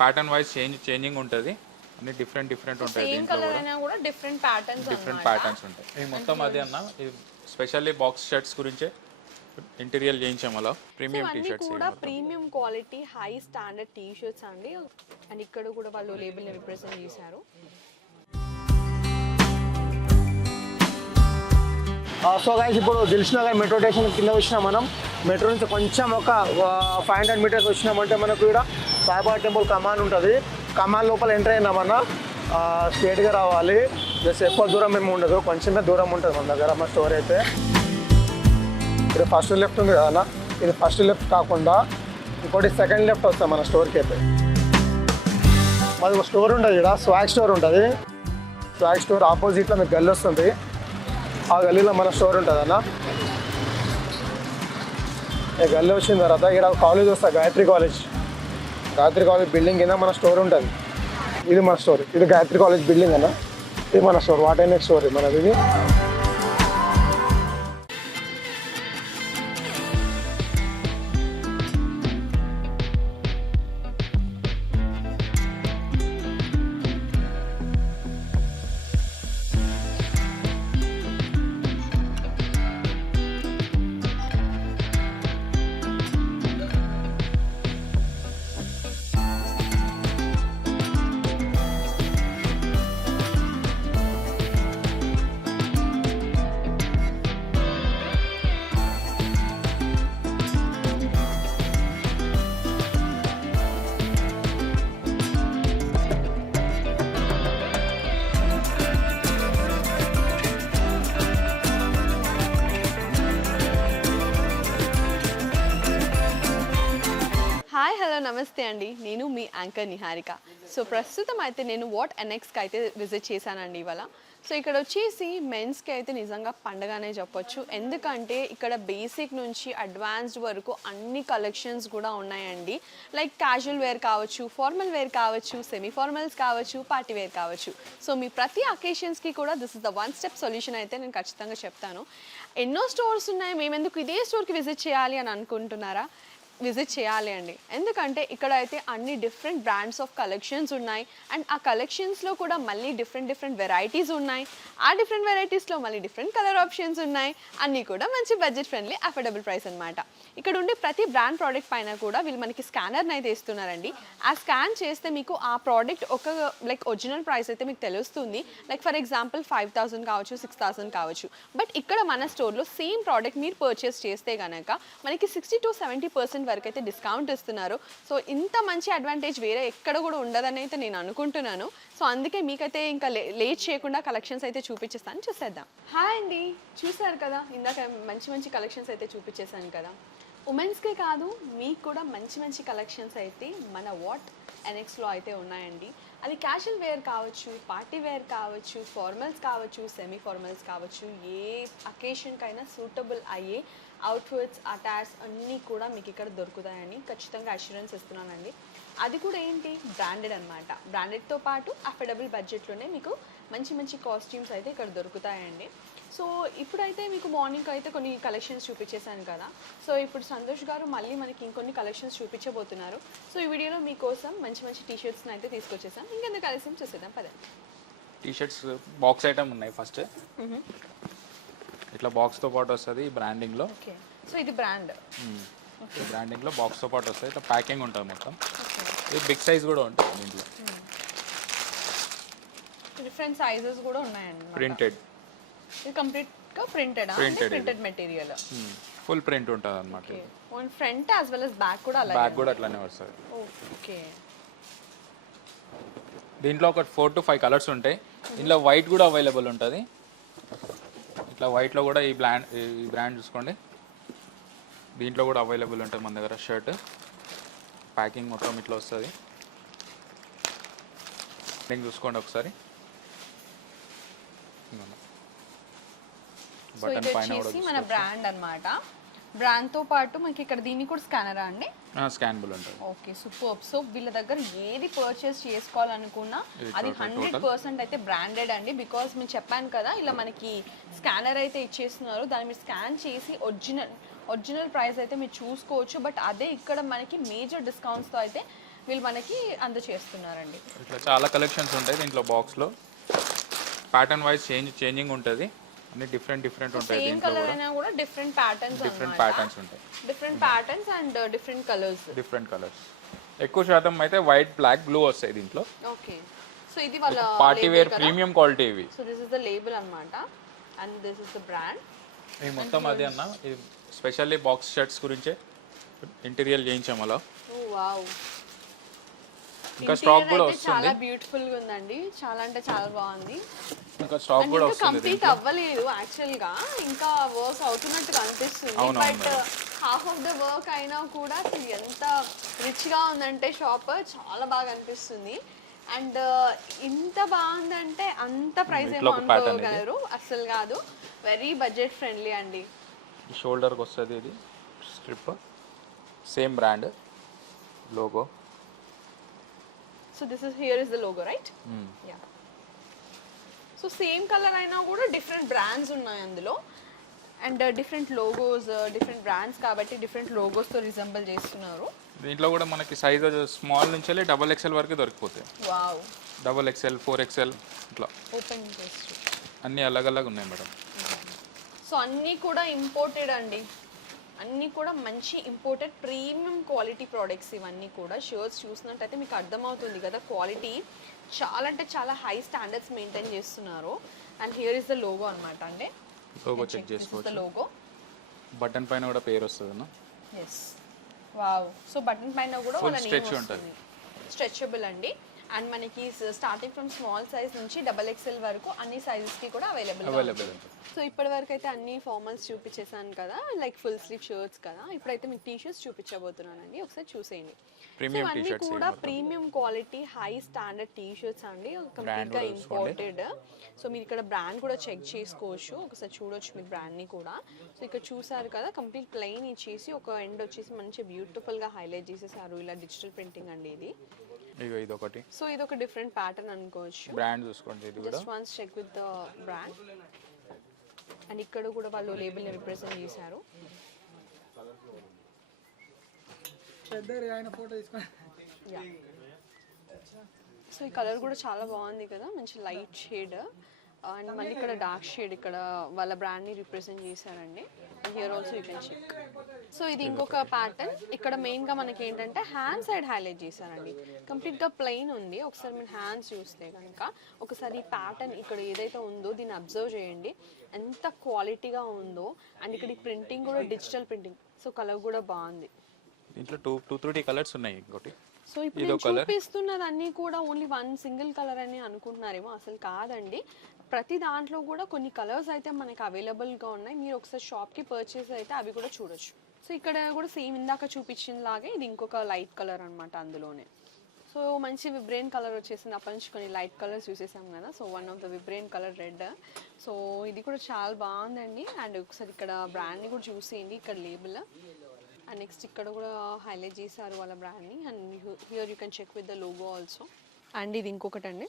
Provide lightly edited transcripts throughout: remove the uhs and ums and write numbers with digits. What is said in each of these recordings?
Pattern wise changing ఉంటుంది. అన్ని different ఉంటాయి. సేమ్ కలర్ అయినా కూడా డిఫరెంట్ ప్యాటర్న్స్ ఉంటాయి. ఇది మొత్తం అదే అన్న, ఇది స్పెషల్లీ బాక్స్ షర్ట్స్ గురించే ఇంటీరియర్ చేయించాం. అలా ప్రీమియం టీ షర్ట్స్ కూడా premium quality high standard T shirts అండి. అండ్ ఇక్కడ కూడా వాళ్ళు లేబుల్ ని రిప్రజెంట్ చేశారు. సో గైస్, ఇప్పుడు దిల్సుఖ్నగర్ మెట్రో స్టేషన్ కింద వచ్చినాం మనం. మెట్రో నుంచి కొంచెం ఒక 500 మీటర్స్ వచ్చినామంటే మనకు ఇక్కడ సాయిబాబా టెంపుల్ కమాన్ ఉంటుంది. కమాన్ లోపల ఎంటర్ అయినామన్నా స్ట్రేట్గా రావాలి. జస్ట్ ఎక్కువ దూరం ఏమి ఉండదు, కొంచెమే దూరం ఉంటుంది మన దగ్గర మా స్టోర్ అయితే. ఇది ఫస్ట్ లెఫ్ట్ ఉంది కదన్నా, ఇది ఫస్ట్ లెఫ్ట్ కాకుండా ఇంకోటి సెకండ్ లెఫ్ట్ వస్తాం మన స్టోర్కి అయితే. మాది ఒక స్టోర్ ఉంటుంది ఇక్కడ, స్వాగ్ స్టోర్ ఉంటుంది. స్వాగ్ స్టోర్ ఆపోజిట్లో మీకు గల్లీ వస్తుంది. ఆ గల్లీలో మన స్టోర్ ఉంటుంది అన్న. ఈ గల్లీ వచ్చిన తర్వాత ఇక్కడ కాలేజ్ వస్తుంది, గాయత్రి కాలేజ్ బిల్డింగ్ కింద మన స్టోర్ ఉంటుంది. ఇది మన స్టోర్, ఇది గాయత్రి కాలేజ్ బిల్డింగ్ అన్న. ఇది మన స్టోర్, వాటర్ స్టోర్ మనది. ఇది హాయ్ హలో నమస్తే అండి, నేను మీ యాంకర్ నిహారిక. సో ప్రస్తుతం అయితే నేను వాట్ ఎన్ఎక్స్కి అయితే విజిట్ చేశానండి ఇవాళ. సో ఇక్కడ వచ్చేసి మెన్స్కి అయితే నిజంగా పండగనే చెప్పొచ్చు. ఎందుకంటే ఇక్కడ బేసిక్ నుంచి అడ్వాన్స్డ్ వరకు అన్ని కలెక్షన్స్ కూడా ఉన్నాయండి. లైక్ క్యాజువల్ వేర్ కావచ్చు, ఫార్మల్ వేర్ కావచ్చు, సెమీ ఫార్మల్స్ కావచ్చు, పార్టీ వేర్ కావచ్చు. సో మీ ప్రతి అకేషన్స్కి కూడా this is the one step solution అయితే నేను ఖచ్చితంగా చెప్తాను. ఎన్నో స్టోర్స్ ఉన్నాయి, మేమెందుకు ఇదే స్టోర్కి విజిట్ చేయాలి అని అనుకుంటున్నారా? విజిట్ చేయాలి అండి. ఎందుకంటే ఇక్కడ అయితే అన్ని డిఫరెంట్ బ్రాండ్స్ ఆఫ్ కలెక్షన్స్ ఉన్నాయి. అండ్ ఆ కలెక్షన్స్లో కూడా మళ్ళీ డిఫరెంట్ వెరైటీస్ ఉన్నాయి. ఆ డిఫరెంట్ వెరైటీస్లో మళ్ళీ డిఫరెంట్ కలర్ ఆప్షన్స్ ఉన్నాయి. అన్నీ కూడా మంచి బడ్జెట్ ఫ్రెండ్లీ అఫోర్డబుల్ ప్రైస్ అనమాట. ఇక్కడ ఉండే ప్రతి బ్రాండ్ ప్రోడక్ట్ పైన కూడా వీళ్ళు మనకి స్కానర్ని అయితే ఇస్తున్నారండి. ఆ స్కాన్ చేస్తే మీకు ఆ ప్రోడక్ట్ ఒక లైక్ ఒరిజినల్ ప్రైస్ అయితే మీకు తెలుస్తుంది. లైక్ ఫర్ ఎగ్జాంపుల్ 5,000 కావచ్చు, 6,000 కావచ్చు. బట్ ఇక్కడ మన స్టోర్లో సేమ్ ప్రోడక్ట్ మీరు పర్చేస్ చేస్తే కనుక మనకి 60 to 70% వరకు అయితే డిస్కౌంట్ ఇస్తున్నారు. సో ఇంత మంచి అడ్వాంటేజ్ వేరే ఎక్కడ కూడా ఉండదని అయితే నేను అనుకుంటున్నాను. సో అందుకే మీకైతే ఇంకా లేట్ చేయకుండా కలెక్షన్స్ అయితే చూపించేస్తాను, చూసేద్దాం. హాయ్ అండి, చూసారు కదా ఇందాక మంచి కలెక్షన్స్ అయితే చూపించేసాను కదా. ఉమెన్స్కే కాదు, మీకు కూడా మంచి కలెక్షన్స్ అయితే మన వాట్ ఎన్ఎక్స్లో అయితే ఉన్నాయండి. అది క్యాజువల్ వేర్ కావచ్చు, పార్టీ వేర్ కావచ్చు, ఫార్మల్స్ కావచ్చు, సెమీ ఫార్మల్స్ కావచ్చు, ఏ అకేషన్కైనా సూటబుల్ అయ్యే అవుట్ఫిట్స్, అటాచ్ అన్నీ కూడా మీకు ఇక్కడ దొరుకుతాయని ఖచ్చితంగా అష్యూరెన్స్ ఇస్తున్నానండి. అది కూడా ఏంటి, బ్రాండెడ్ అనమాట. బ్రాండెడ్తో పాటు అఫోర్డబుల్ బడ్జెట్లోనే మీకు మంచి కాస్ట్యూమ్స్ అయితే ఇక్కడ దొరుకుతాయండి. సో ఇప్పుడైతే మీకు మార్నింగ్ అయితే కొన్ని కలెక్షన్స్ చూపించేశాను కదా. సో ఇప్పుడు సంతోష్ గారు మళ్ళీ మనకి ఇంకొన్ని కలెక్షన్స్ చూపించబోతున్నారు. సో ఈ వీడియోలో మీకోసం మంచి టీ షర్ట్స్ని అయితే తీసుకొచ్చేసాను. ఇంకెందుకు కలెక్షన్ చూసేద్దాం పదండి. టీ షర్ట్స్ బాక్స్ ఐటమ్ ఉన్నాయి. ఫస్ట్ ఇట్లా బాక్స్తో పాటు వస్తుంది బ్రాండింగ్లో. ఓకే, సో ఇది బ్రాండ్ బ్రాండింగ్లో బాక్స్తో పాటు వస్తుంది. ఇట్లా ప్యాకింగ్ ఉంటుంది మొత్తం. ఇది బిగ్ సైజ్ కూడా ఉంటుంది దీంట్లో. డిఫరెంట్ సైజెస్ కూడా ఉన్నాయండి. ప్రింటెడ్, ఇది కంప్లీట్గా ప్రింటెడ్ మెటీరియల్. ఫుల్ ప్రింట్ ఉంటుంది అన్నమాట. Own front as well as back కూడా అలాగే. బ్యాక్ కూడా అట్లానే వస్తుంది. ఓకే, దీంట్లో ఒక 4 to 5 కలర్స్ ఉంటాయి. ఇందులో వైట్ కూడా అవైలబుల్ ఉంటుంది. ఇట్లా వైట్లో కూడా ఈ బ్రాండ్ చూసుకోండి. దీంట్లో కూడా అవైలబుల్ ఉంటుంది మన దగ్గర. షర్ట్ ప్యాకింగ్ మొత్తం ఇట్లా వస్తుంది. చూసుకోండి ఒకసారి. బటన్ పైన కూడా మన బ్రాండ్ అన్నమాట. బ్రాండ్ తో పాటు మనకి ఇక్కడ దీన్ని కూడా స్కానరా అండి? స్కానబుల్ ఉంటుంది. Okay, super. సో వీళ్ళ దగ్గర ఏది పర్చేస్ చేసుకోవాలనుకున్నా అది 100% అయితే బ్రాండెడ్ అండి. బికాస్ నేను చెప్పాను కదా, ఇలా మనకి స్కానర్ అయితే ఇచ్చేస్తున్నారు. దాన్ని మీరు స్కాన్ చేసి ఒరిజినల్ ప్రైస్ అయితే మీరు చూసుకోవచ్చు. బట్ అదే ఇక్కడ మనకి మేజర్ డిస్కౌంట్స్తో అయితే వీళ్ళు మనకి అందచేస్తున్నారండి. ఇట్లా చాలా కలెక్షన్స్ ఉంటాయి దీంట్లో బాక్స్లో. ప్యాటర్న్ వైజ్ చేంజింగ్ ఉంటుంది, అన్ని డిఫరెంట్ ఉంటాయి. సేమ్ దీంట్లో కలర్ కూడా అయినా కూడా డిఫరెంట్ ప్యాటర్న్స్ డిఫరెంట్ ప్యాటర్న్స్ ఉంటాయి, different patterns and different colours. Different colours. ఎక్కువ శాతం అయితే వైట్, బ్లాక్, బ్లూ వస్తాయి దీంట్లో. ఓకే, సో ఇది వాళ్ళ పార్టీ వేర్ ప్రీమియం క్వాలిటీ ఇవి. So this is the label అన్నమాట and this is the brand. ఇది మొత్తం అదే అన్న, ఇది స్పెషల్లీ బాక్స్ షర్ట్స్ గురించే ఇంటీరియర్ చేయించాం అలా. ఓ వావ్, ఇంకా స్టాక్ కూడా వస్తుంది. చాలా బ్యూటిఫుల్ గా ఉందండి, చాలా అంటే చాలా బాగుంది. ఇంకా స్టాక్ కూడా వస్తుంది. కంప్లీట్ అవ్వలేదు యాక్చువల్ గా, ఇంకా వర్క్ అవుతున్నట్టుగా అనిపిస్తుంది. But half of the work అయినా కూడా అసలు ఎంత రిచ్ గా ఉందంటే షాప్ చాలా బాగా అనిపిస్తుంది. అండ్ ఇంత బాగుందంటే అంత ప్రైస్ ఏమో అనుకోగలరు, అస్సలు కాదు. వెరీ బడ్జెట్ ఫ్రెండ్లీ అండి. షోల్డర్కి వస్తుంది ఇది strip, same brand logo. So this is here is the logo right. Yeah, so same colour అయినా కూడా డిఫరెంట్ బ్రాండ్స్ ఉన్నాయి అందులో and different logos, different brands కాబట్టి డిఫరెంట్ లోగోస్తో రిజంబుల్ చేస్తున్నారు. దీంట్లో కూడా మనకి సైజ్ స్మాల్ నుంచి వెళ్ళి XXL వరకు దొరికిపోతాయి. వావ్, XXL, 4XL ఇట్లా ఓపెన్ చేసి అన్నీ అలగ్ ఉన్నాయి మేడం. సో అన్నీ కూడా ఇంపోర్టెడ్ అండి, అన్నీ కూడా మంచి ఇంపోర్టెడ్ ప్రీమియం క్వాలిటీ ప్రోడక్ట్స్ ఇవన్నీ కూడా. షర్ట్స్ చూసినట్టయితే మీకు అర్థమవుతుంది కదా, క్వాలిటీ చాలా అంటే చాలా హై స్టాండర్డ్స్ మెయింటైన్ చేస్తున్నారు. And here is the logo అనమాట అండి, లోగో చెక్ చేసుకోవచ్చు. లోగో బటన్ పైన కూడా పేరు వస్తుంది అన్న. Yes, wow. సో బటన్ పైన కూడా వాళ్ళ నేమ్ వస్తుంది. స్ట్రెచబుల్ అండి. అండ్ మనకి స్టార్టింగ్ ఫ్రమ్ స్మాల్ సైజ్ నుంచి XXL వరకు అన్ని సైజెస్కి కూడా అవైలబుల్. సో ఇప్పటి వరకు అయితే అన్ని ఫార్మల్స్ చూపించేసాను కదా, లైక్ ఫుల్ స్లీవ్ షర్ట్స్ కదా. ఇప్పుడైతే మీకు టీ షర్ట్స్ చూపించబోతున్నానండి, ఒకసారి చూసేయండి. సో అన్ని కూడా premium quality high standard T shirts అండి, కంప్లీట్గా ఇంపోర్టెడ్. సో మీరు ఇక్కడ బ్రాండ్ కూడా చెక్ చేసుకోవచ్చు, ఒకసారి చూడొచ్చు మీరు బ్రాండ్ని కూడా. సో ఇక్కడ చూసారు కదా, కంప్లీట్ ప్లెయిన్ ఇచ్చేసి ఒక ఎండ్ వచ్చేసి మంచి బ్యూటిఫుల్గా హైలైట్ చేసేసారు. ఇలా డిజిటల్ ప్రింటింగ్ అండి ఇది. ఇది ఒకటి. సో ఇది ఒక డిఫరెంట్ ప్యాటర్న్ అనుకోవచ్చు. బ్రాండ్ చూసుకోండి, ఇది కూడా just once check with the brand. And ఇక్కడ కూడా వాళ్ళు లేబుల్ ని రిప్రజెంట్ చేశారు. సో ఈ కలర్ కూడా చాలా బాగుంది కదా, మంచి లైట్ షేడ్. అండ్ మళ్ళీ ఇక్కడ డార్క్ షేడ్, ఇక్కడ వాళ్ళ బ్రాండ్ని రిప్రజెంట్ చేశారండి. Here also you can check. So ఇది ఇంకొక ప్యాటర్న్. ఇక్కడ మెయిన్గా మనకి ఏంటంటే హ్యాండ్ సైడ్ హైలైట్ చేశారండి, కంప్లీట్గా ప్లెయిన్ ఉంది. ఒకసారి మీరు హ్యాండ్స్ చూస్తే కనుక ఒకసారి ఈ ప్యాటర్న్ ఇక్కడ ఏదైతే ఉందో దీన్ని అబ్జర్వ్ చేయండి, ఎంత క్వాలిటీగా ఉందో. అండ్ ఇక్కడ ఈ ప్రింటింగ్ కూడా డిజిటల్ ప్రింటింగ్. సో కలర్ కూడా బాగుంది. దీంట్లో 2-3 కలర్స్ ఉన్నాయి. ఇంకోటి సో ఇప్పుడు నేను చూపిస్తున్నది అన్నీ కూడా ఓన్లీ వన్ సింగిల్ కలర్ అని అనుకుంటున్నారేమో, అసలు కాదండి. ప్రతి దాంట్లో కూడా కొన్ని కలర్స్ అయితే మనకి అవైలబుల్గా ఉన్నాయి. మీరు ఒకసారి షాప్కి పర్చేస్ అయితే అవి కూడా చూడొచ్చు. సో ఇక్కడ కూడా సేమ్ ఇందాక చూపించిన లాగే ఇది ఇంకొక లైట్ కలర్ అనమాట అందులోనే. సో మంచి విబ్రెయిన్ కలర్ వచ్చేసింది. అప్పటి నుంచి కొన్ని లైట్ కలర్స్ చూసేసాం కదా. So one of the vibrant colour red. So ఇది కూడా చాలా బాగుందండి. అండ్ ఒకసారి ఇక్కడ బ్రాండ్ని కూడా చూసేయండి, ఇక్కడ లేబుల్. అండ్ నెక్స్ట్ ఇక్కడ కూడా హైలైట్ చేశారు వాళ్ళ బ్రాండ్ని. And here you can check with the logo also. And ఇది ఇంకొకటి అండి,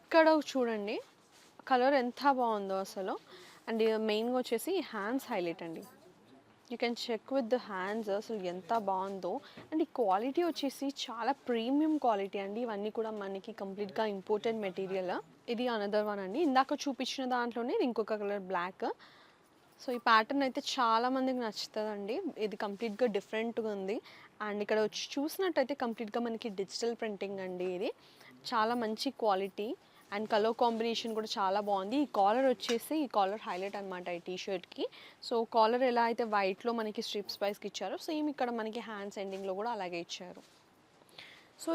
ఇక్కడ చూడండి కలర్ ఎంత బాగుందో అసలు. అండ్ మెయిన్గా వచ్చేసి హ్యాండ్స్ హైలైట్ అండి, you can check with the hands, అసలు ఎంత బాగుందో. అండ్ ఈ క్వాలిటీ వచ్చేసి చాలా ప్రీమియం క్వాలిటీ అండి. ఇవన్నీ కూడా మనకి కంప్లీట్గా ఇంపోర్టెడ్ మెటీరియల్. ఇది అనదర్ వన్ అండి, ఇందాక చూపించిన దాంట్లోనే ఇది ఇంకొక కలర్ బ్లాక్. సో ఈ ప్యాటర్న్ అయితే చాలా మందికి నచ్చుతుందండి, ఇది కంప్లీట్గా డిఫరెంట్గా ఉంది. అండ్ ఇక్కడ వచ్చి చూసినట్టయితే కంప్లీట్గా మనకి డిజిటల్ ప్రింటింగ్ అండి, ఇది చాలా మంచి క్వాలిటీ. అండ్ కలర్ కాంబినేషన్ కూడా చాలా బాగుంది. ఈ కాలర్ వచ్చేసి ఈ కాలర్ హైలైట్ అనమాట ఈ టీషర్ట్కి. సో కాలర్ ఎలా అయితే వైట్లో మనకి స్ట్రిప్స్ వైస్కి ఇచ్చారో సేమ్ ఇక్కడ మనకి హ్యాండ్స్ ఎండింగ్లో కూడా అలాగే ఇచ్చారు. సో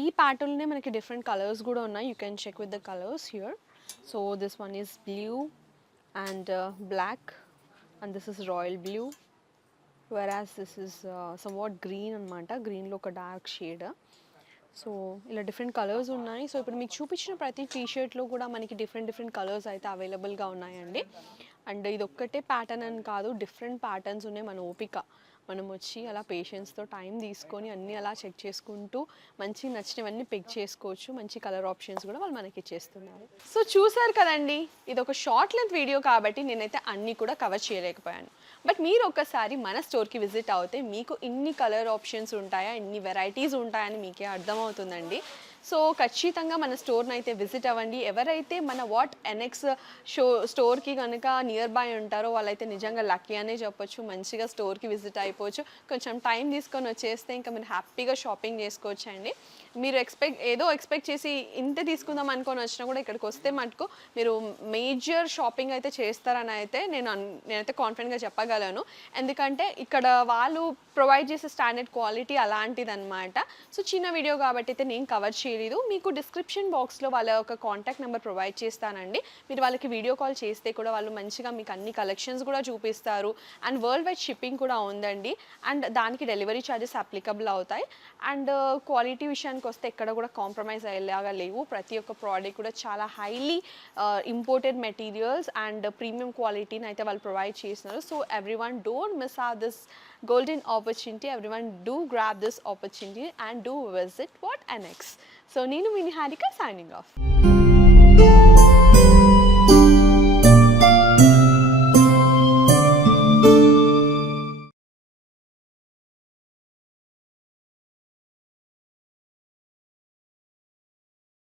ఈ ప్యాటర్న్నే మనకి డిఫరెంట్ కలర్స్ కూడా ఉన్నాయి, you can check with the colours here. So this one is blue and black and this is royal blue, whereas this is somewhat green అనమాట, గ్రీన్లో ఒక డార్క్ షేడ్. సో ఇలా డిఫరెంట్ కలర్స్ ఉన్నాయి. So ఇప్పుడు మీకు చూపించిన ప్రతి టీషర్ట్లో కూడా మనకి డిఫరెంట్ కలర్స్ అయితే అవైలబుల్గా ఉన్నాయండి. అండ్ ఇది ఒక్కటే ప్యాటర్న్ అని కాదు, డిఫరెంట్ ప్యాటర్న్స్ ఉన్నాయి. మన ఓపిక మనం వచ్చి అలా పేషెన్స్తో టైం తీసుకొని అన్నీ అలా చెక్ చేసుకుంటూ మంచి నచ్చినవన్నీ పిక్ చేసుకోవచ్చు. మంచి కలర్ ఆప్షన్స్ కూడా వాళ్ళు మనకి ఇచ్చేస్తున్నారు. సో చూసారు కదండి, ఇది ఒక షార్ట్ లెంత్ వీడియో కాబట్టి నేనైతే అన్నీ కూడా కవర్ చేయలేకపోయాను. బట్ మీరు ఒక్కసారి మన స్టోర్కి విజిట్ అవుతే మీకు ఇన్ని కలర్ ఆప్షన్స్ ఉంటాయా, ఇన్ని వెరైటీస్ ఉంటాయని మీకే అర్థమవుతుందండి. సో ఖచ్చితంగా మన స్టోర్ని అయితే విజిట్ అవ్వండి. ఎవరైతే మన వాట్ ఎన్ఎక్స్ స్టోర్కి కనుక నియర్ బై ఉంటారో వాళ్ళైతే నిజంగా లక్కీ అనే చెప్పొచ్చు. మంచిగా స్టోర్కి విజిట్ అయిపోవచ్చు. కొంచెం టైం తీసుకొని వచ్చేస్తే ఇంకా మీరు హ్యాపీగా షాపింగ్ చేసుకోవచ్చు అండి. మీరు ఎక్స్పెక్ట్ చేసి ఇంత తీసుకుందాం అనుకొని వచ్చినా కూడా ఇక్కడికి వస్తే మటుకు మీరు మేజర్ షాపింగ్ అయితే చేస్తారని అయితే నేనైతే కాన్ఫిడెంట్గా చెప్పగలను. ఎందుకంటే ఇక్కడ వాళ్ళు ప్రొవైడ్ చేసే స్టాండర్డ్ క్వాలిటీ అలాంటిదన్నమాట. సో చిన్న వీడియో కాబట్టి అయితే నేను కవర్ చేయలేదు. మీకు డిస్క్రిప్షన్ బాక్స్లో వాళ్ళ ఒక కాంటాక్ట్ నెంబర్ ప్రొవైడ్ చేస్తానండి. మీరు వాళ్ళకి వీడియో కాల్ చేస్తే కూడా వాళ్ళు మంచిగా మీకు అన్ని కలెక్షన్స్ కూడా చూపిస్తారు. అండ్ వరల్డ్ వైడ్ షిప్పింగ్ కూడా ఉందండి. అండ్ దానికి డెలివరీ ఛార్జెస్ అప్లికబుల్ అవుతాయి. అండ్ క్వాలిటీ విషయానికి వస్తే ఎక్కడ కూడా కాంప్రమైజ్ అయ్యేలాగా లేవు. ప్రతి ఒక్క ప్రోడక్ట్ కూడా చాలా highly imported materials and premium క్వాలిటీని అయితే వాళ్ళు ప్రొవైడ్ చేస్తున్నారు. So everyone don't miss out this golden opportunity. Everyone do grab this opportunity and do visit What NX. So Neenu mi Niharika signing off.